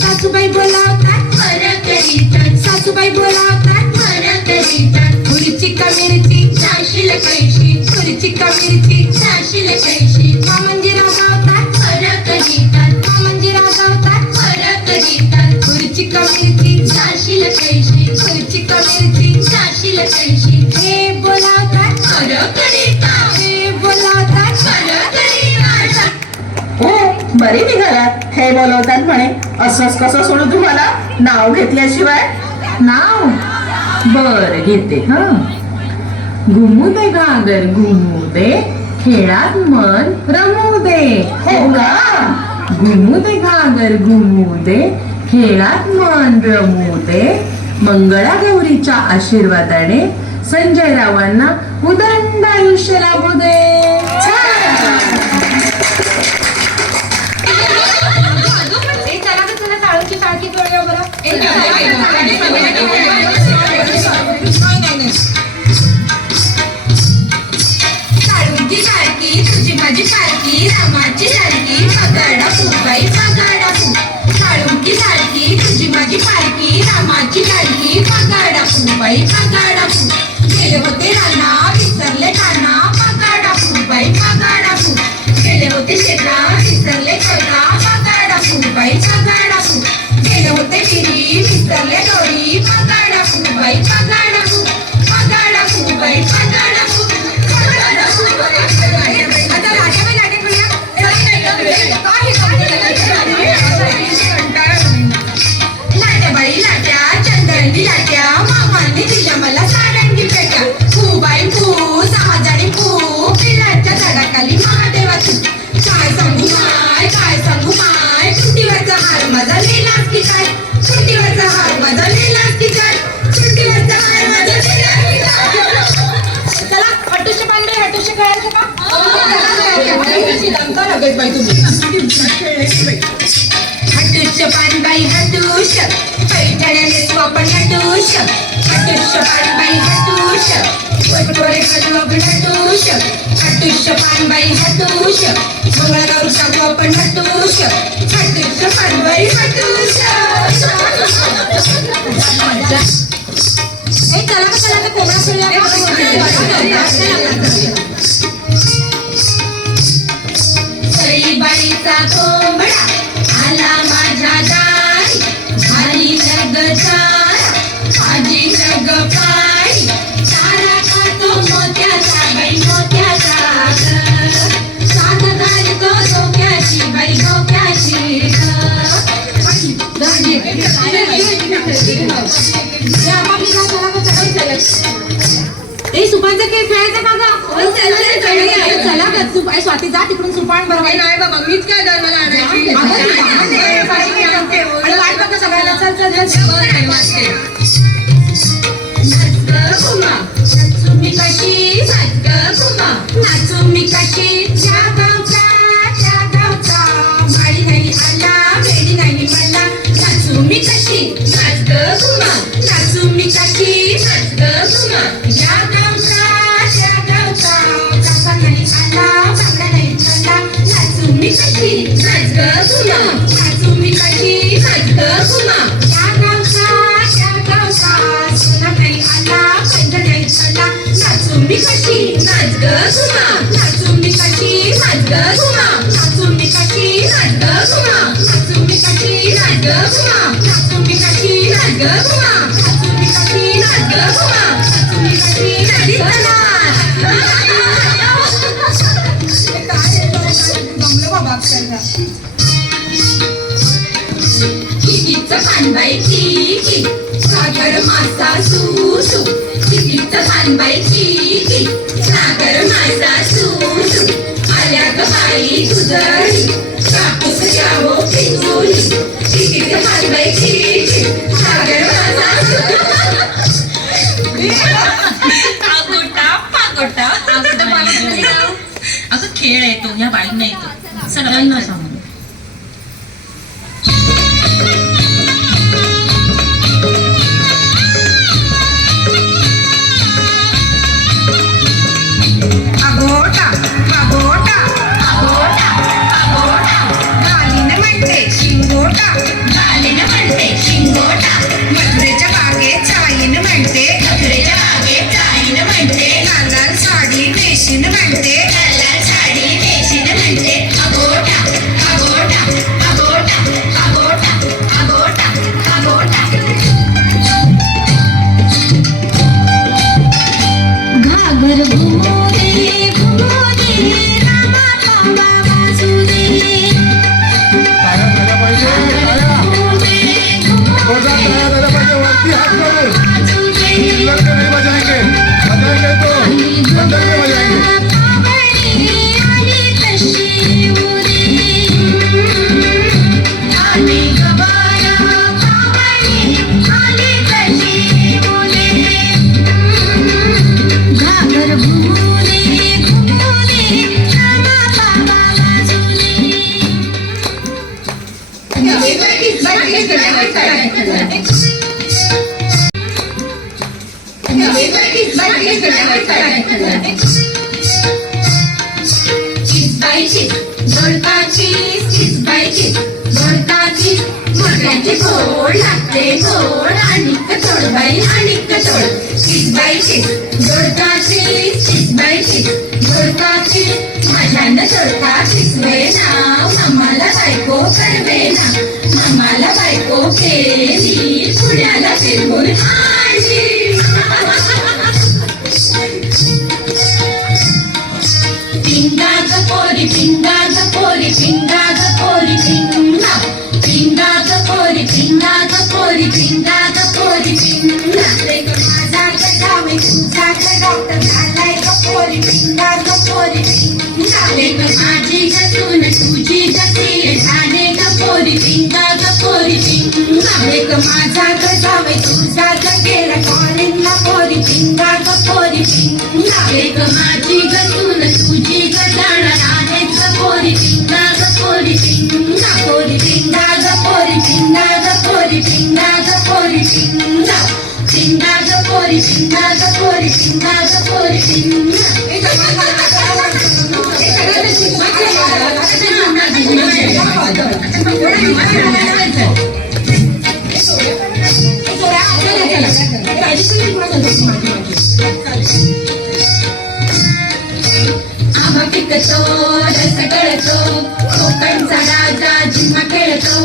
सासूबाई बोलावतात बरं करीतात, सासूबाई बोलावतात बरं करीतात. खुर्ची का मिरची छाशील कैशी, खुर्ची का मिरची छाशील कैशी. मामंजी रागावतात बरं करीतात, मामंजी रागावतात बरं करीतात. खुर्ची का मिरची छाशील कैशी, खुर्ची का मिरची छाशील कैशी. हे बोलावतात बरं करीतात, हे बोलावतात बरं करीतात. बरी निघालात. हे बोलवतात म्हणे. असंच कसं सोडू तुम्हाला नाव घेतल्याशिवाय? नाव बर घेते. हा, घुमू दे घागर घुमू दे, खेळात मन रमू दे. हो का? घुमू दे घागर घुमू दे, खेळात मन रमू दे. मंगळागौरीच्या आशीर्वादाने संजय रावांना उदंड आयुष्य लाभू दे. साळुंकी सारखी तुझी माझी सारखी, रामाची सारखी पगाडा फुबाई पगाडा फू. साळुंकी सारखी तुझी माझी सारखी, रामाची सारखी पगाडा फुबाई पगाडा फू. गेले होते राना विसरले काना, पगाडा फुबाई पगाडा फू. गेले होते शेता विसरले कळका, पगाडा फुबाई पगाडा फू. गेले होते विरी विसरले दोरी, पगाडा फुबाई पगाडा फू. पगाडा फुबाई पगाडा फू. पगाडा फुबाई आता लाट्याबाई लाट्या करूया. लाट्याबाई लाट्या चंदनी लाट्या, मामांनी दिल्या मला सारंगी पेट्या. फुबाई फू सहाजाणी फू, पिलाच्या झाडाखाली महादेवाची. काय सांगू माय काय सांगू माय, सुट्टीवरचा हार माझा लिहिलास की काय, सुट्टीवरचा हार माझा लिहिलास की काय, सुट्टीवरचा हार माझा लिहिलास की काय. चला हटूशे पांडे हटूशे खेळायचं का? हटूश पानबाई हटूश, पैठण्याने आपण हटूश. हटूश पानबाई हटूश, वटवरे घालू आपण हटूश. हटूश पानबाई हटूश, मंगळागौर टाकू आपण हटूश. हटूश पानबाई हटूश. चला चला कोंबडा सईबाईचा कोंबडा आला माझ्या दारी, झाली लग चारा माझी लग पारी. चारा खातो मोत्याचा बाई मोत्याचा ग, साधा घालतो डोक्याची बाई डोक्याची ग. सुपांचा खेळ खेळायचा का ग? चला ग स्वाती जा तिकडून सुपान बरोबर. नाही बाबा मीच काय दर मला आणायची. सगळ्याला चल चल नाचू मी कशी नाचू मी कशी, त्या गावचा माळी नाही आला वेडी नाही मला. नाचू मी कशी नाच ग घुमा, नाचू मी कशी नाच ग घुमा. या गावचा काका नाही आला बांगडा नाही खाल्ला. नाचू मी कशी नाच ग घुमा, नाचू मी कशी नाच ग घुमा. या गावचा सोना नाही आला पैंजण नाही खाल्ला. नाचू मी कशी नाच ग घुमा, नाचू मी कशी नाच ग घुमा. नाचू मी कशी नाच ग घुमा, नाचू मी कशी नाच ग घुमा. नाचू मी कशी नाच ग घुमा, नाचू मी कशी नाच ग घुमा. नाचू मी कशी नाच ग घुमा. कितीचं पानबाई चिकी, सागर मासा सुसू. कितीचं पानबाई चिकी, सागर मासा सुसू. आल्या ग बाई गुजरी, कापूस घ्यावो सगळ्यांना सांगू. अगोटा अगोटा अगोटा अगोटा गालीनं म्हणते शिंगोटा गालीनं म्हणते शिंगोटा मथुरेच्या बागेत चाईनं म्हणते मथुरेच्या बागेत चाईनं म्हणते लाल लाल साडी नेशीनं म्हणते लाल लाल साडी नेशीनं म्हणते अगोटा अगोटा अगोटा अगोटा अगोटा अगोटा घागर घुमो दे रामा कामा वाजू दे टाळ्या झाल्या पाहिजे, टाळ्या. जोरदार टाळ्या झाल्या पाहिजे, वरती हात करून. चिल्लर के नहीं बजाएंगे, बजाएंगे तो अंदर में बजाएंगे. घागर घुमो दे रामा कामा वाजू मोठ्याची गोड लागते गोड आणि कचोड बाई आणि कचोड चिजबाईची जोडकाची चिजबाईची जोडकाची माझ्यानं जोडका शिकवे ना मम्माला बायको करवे ना मम्माला बायको केली पुण्याला फिरवून आणली पिंगाग पोरी पिंगाग पोरी पिंगाग पोरी पिंगा पिंगाग पोरी पिंगाग पोरी पिंगाग पोरी पिंगा माझा गडावे तुझा डॉक्टर झालाय ग पोरी पिंगाग पोरी पिंगा लेक माझी गतून तुझी गती झाले ग पोरी पिंगाग पोरी पिंगा लेक माझा गडावे तुझा गेला कॉलेजला पोरी पिंगाग पोरी पिंगा लेक माझी गतून तुझी गजाण आहे ग पोरी पिंगाग पोरी पिंगा पोरी पिंगाग पोरी पिंगाग पोरी पिंगाग पोरी पिंगा पिंगाग पोरी पिंगाग पोरी पिंगाग पोरी आम्हा पिकतो रस गळतो कोकणचा राजा जिम्मा खेळतो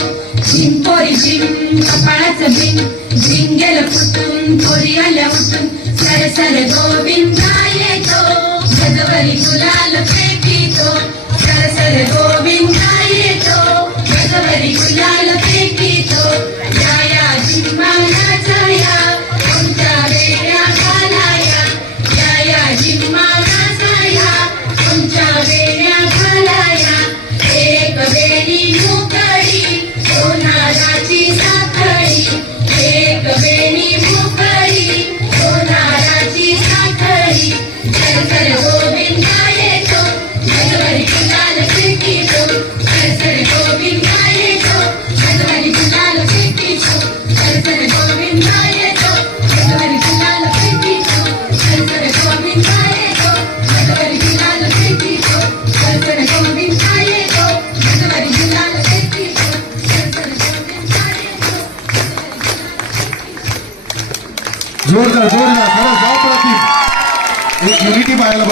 झिम पोरी झिम कपाळाचं बिन झिम गेलं फुटून पोरी आल्या उठून सर सर गोविंदा येतो गजवरी गुलाल फेकीतो सर सर गोविंदा येतो गजवरी गुलाल फेकीतो या जिम्माला जाया तुमच्या वेड्या घालाया या जिम्माला जाया तुमच्या वेड्या घालाया एक वेणी मुकळी सोनाराची साखळी एक वेणी मुकळी सोनाराची साखळी सर सर गोविंदा येतो गजवरी गुलाल फेकीतो सर सर गोविंदा येतो गजवरी गुलाल फेकीतो सर सर गोविंदा येतो गजवरी गुलाल फेकीतो सर सर गोविंदा येतो गजवरी गुलाल फेकीतो सर सर गोविंदा येतो गजवरी गुलाल फेकीतो सर सर गोविंदा येतो. जोरदार जोरदार खरंच गाव प्रतिम एक युनिटी पाहायला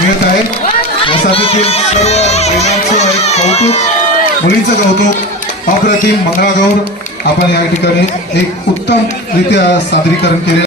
मिळत आहे वसाहतीतील सर्व महिलांचं एक कौतुक मुलींचं कौतुक अप्रतिम मंगळागौर आपण या ठिकाणी एक उत्तम रित्या सादरीकरण केले.